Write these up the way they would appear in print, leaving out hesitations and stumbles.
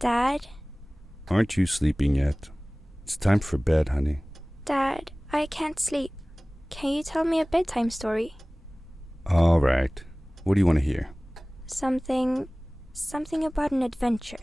Dad? Aren't you sleeping yet? It's time for bed, honey. Dad, I can't sleep. Can you tell me a bedtime story? All right. What do you want to hear? Something about an adventure.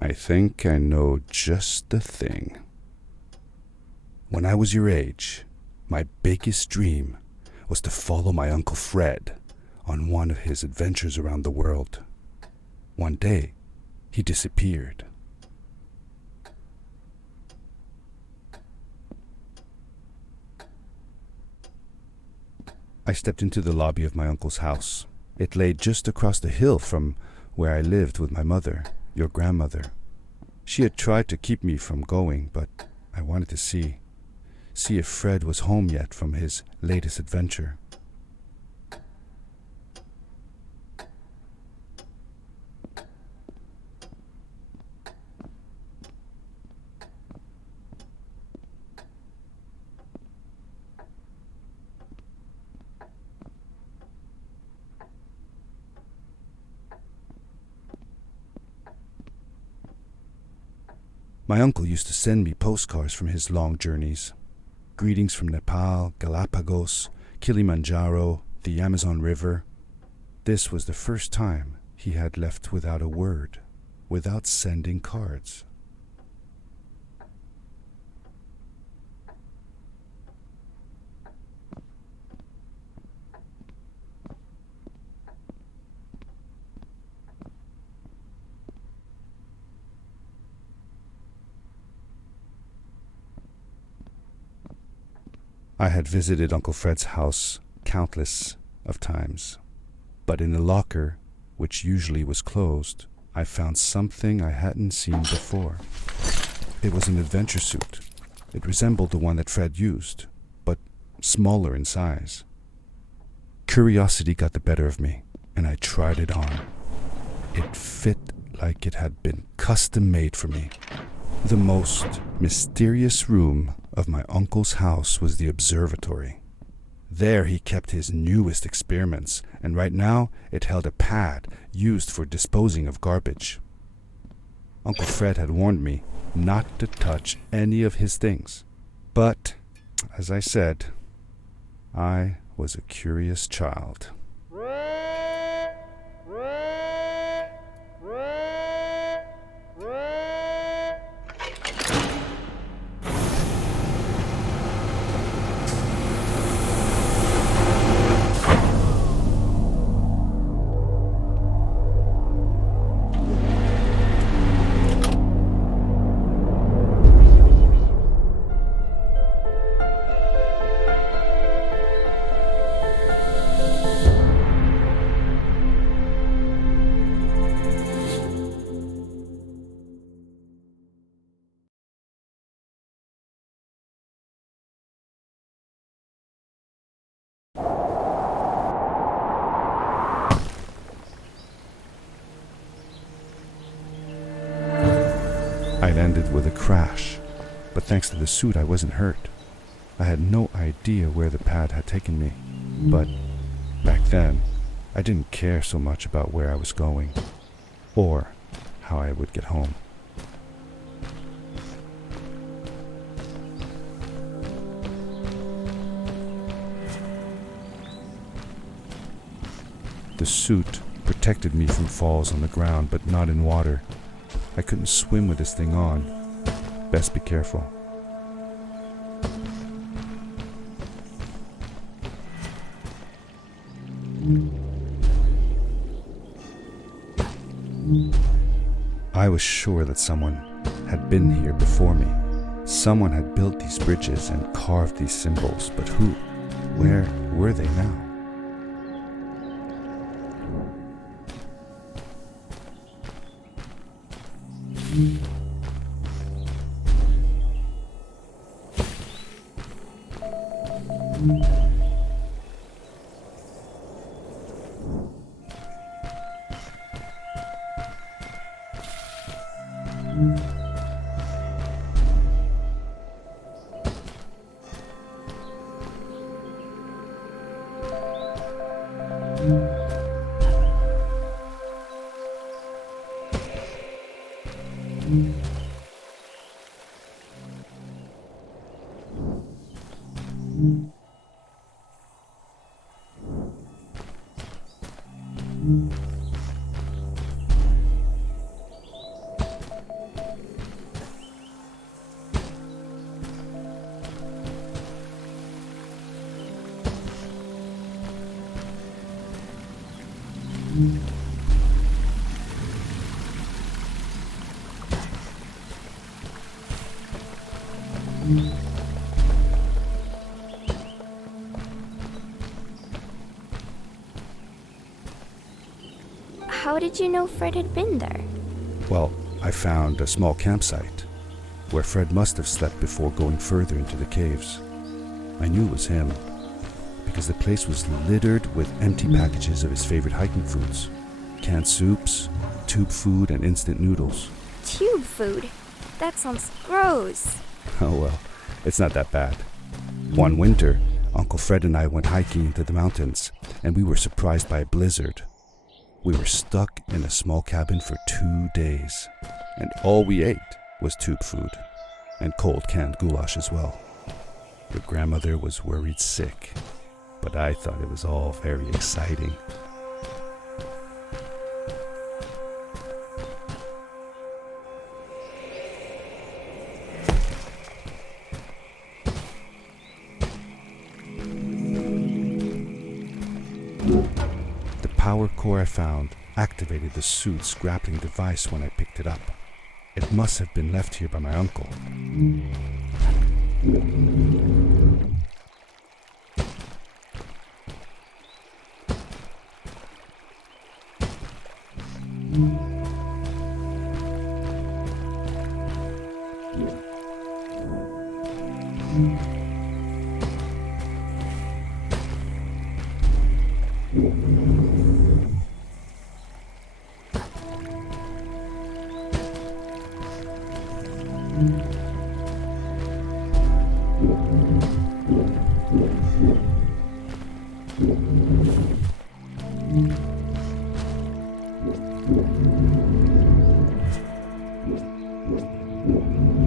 I think I know just the thing. When I was your age, my biggest dream was to follow my Uncle Fred on one of his adventures around the world. One day, he disappeared. I stepped into the lobby of my uncle's house. It lay just across the hill from where I lived with my mother, your grandmother. She had tried to keep me from going, but I wanted to see if Fred was home yet from his latest adventure. My uncle used to send me postcards from his long journeys. Greetings from Nepal, Galapagos, Kilimanjaro, the Amazon River. This was the first time he had left without a word, without sending cards. I had visited Uncle Fred's house countless of times, but in the locker, which usually was closed, I found something I hadn't seen before. It was an adventure suit. It resembled the one that Fred used, but smaller in size. Curiosity got the better of me, and I tried it on. It fit like it had been custom made for me. The most mysterious room of my uncle's house was the observatory. There he kept his newest experiments, and right now it held a pad used for disposing of garbage. Uncle Fred had warned me not to touch any of his things. But, as I said, I was a curious child. I landed with a crash, but thanks to the suit I wasn't hurt. I had no idea where the pad had taken me, but back then I didn't care so much about where I was going, or how I would get home. The suit protected me from falls on the ground, but not in water. I couldn't swim with this thing on. Best be careful. I was sure that someone had been here before me. Someone had built these bridges and carved these symbols, but who? Where were they now? How did you know Fred had been there? Well, I found a small campsite where Fred must have slept before going further into the caves. I knew it was him because the place was littered with empty packages of his favorite hiking foods. Canned soups, tube food, and instant noodles. Tube food? That sounds gross. Oh well, it's not that bad. One winter, Uncle Fred and I went hiking into the mountains, and we were surprised by a blizzard. We were stuck in a small cabin for 2 days, and all we ate was tube food, and cold canned goulash as well. Your grandmother was worried sick, but I thought it was all very exciting. The power core I found activated the suit's grappling device when I picked it up. It must have been left here by my uncle.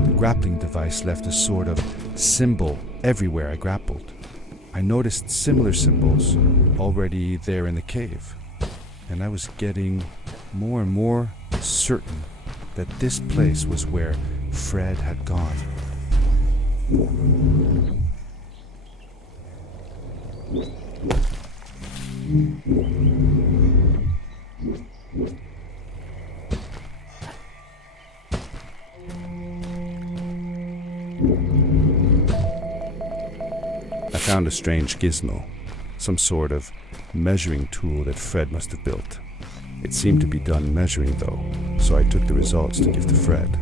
The grappling device left a sort of symbol everywhere I grappled. I noticed similar symbols already there in the cave, and I was getting more and more certain that this place was where Fred had gone. I found a strange gizmo, some sort of measuring tool that Fred must have built. It seemed to be done measuring though, so I took the results to give to Fred.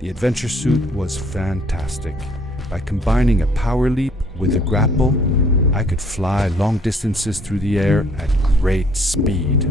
The adventure suit was fantastic. By combining a power leap with a grapple, I could fly long distances through the air at great speed.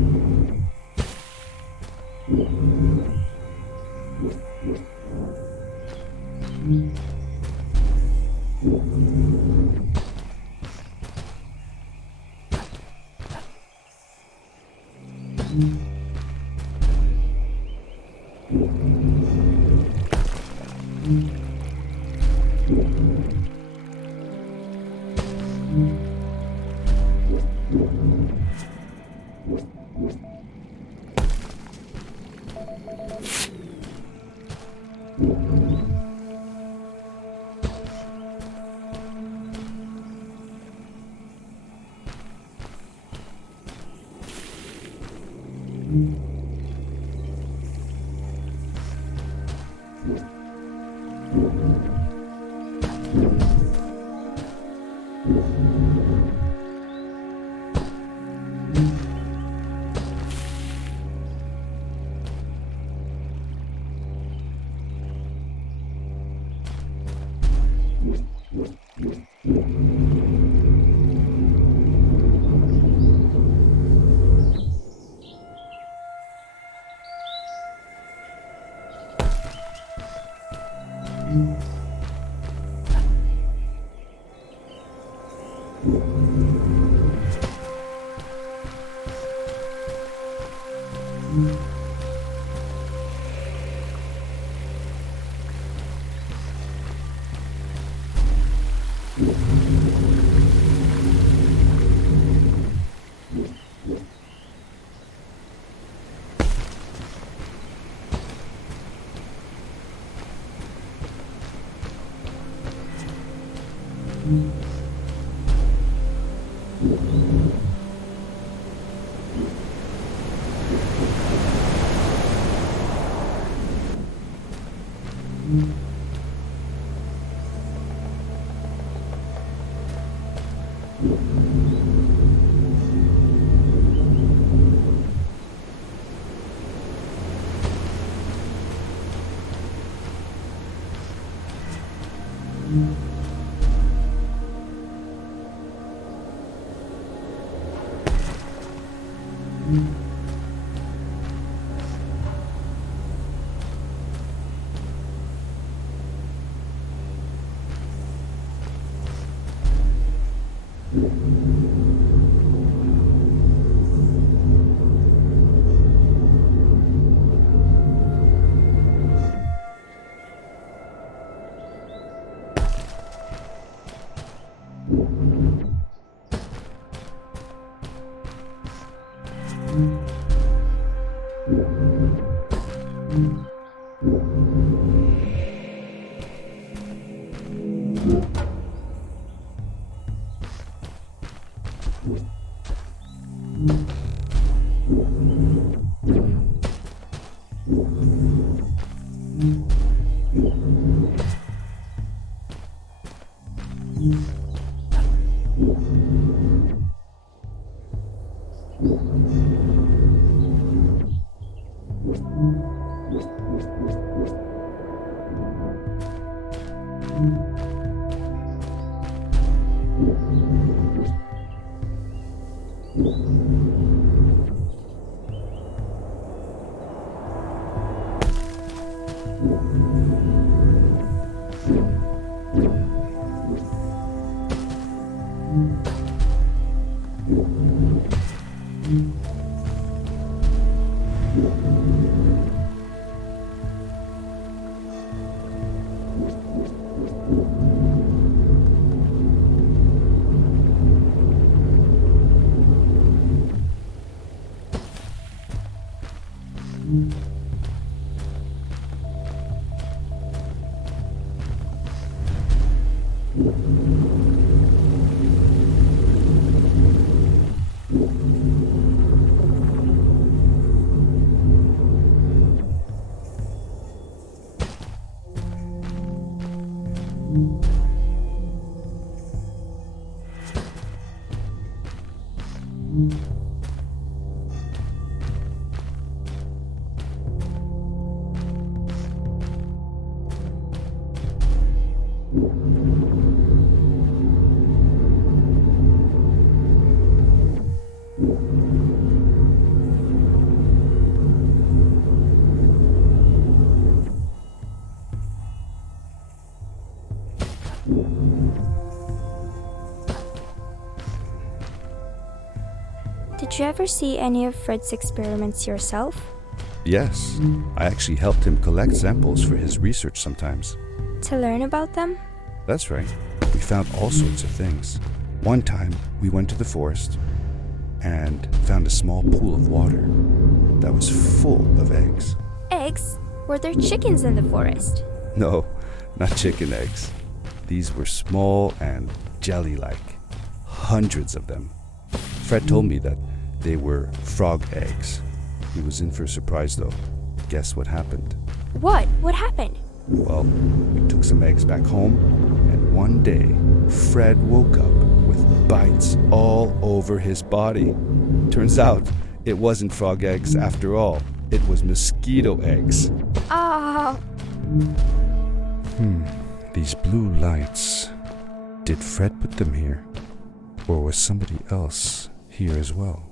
Did you ever see any of Fred's experiments yourself? Yes, I actually helped him collect samples for his research sometimes. To learn about them? That's right. We found all sorts of things. One time, we went to the forest and found a small pool of water that was full of eggs. Eggs? Were there chickens in the forest? No, not chicken eggs. These were small and jelly-like. Hundreds of them. Fred told me that they were frog eggs. He was in for a surprise though. Guess what happened? What? What happened? Well, we took some eggs back home, and one day, Fred woke up with bites all over his body. Turns out, it wasn't frog eggs after all. It was mosquito eggs. Ah! These blue lights. Did Fred put them here? Or was somebody else here as well?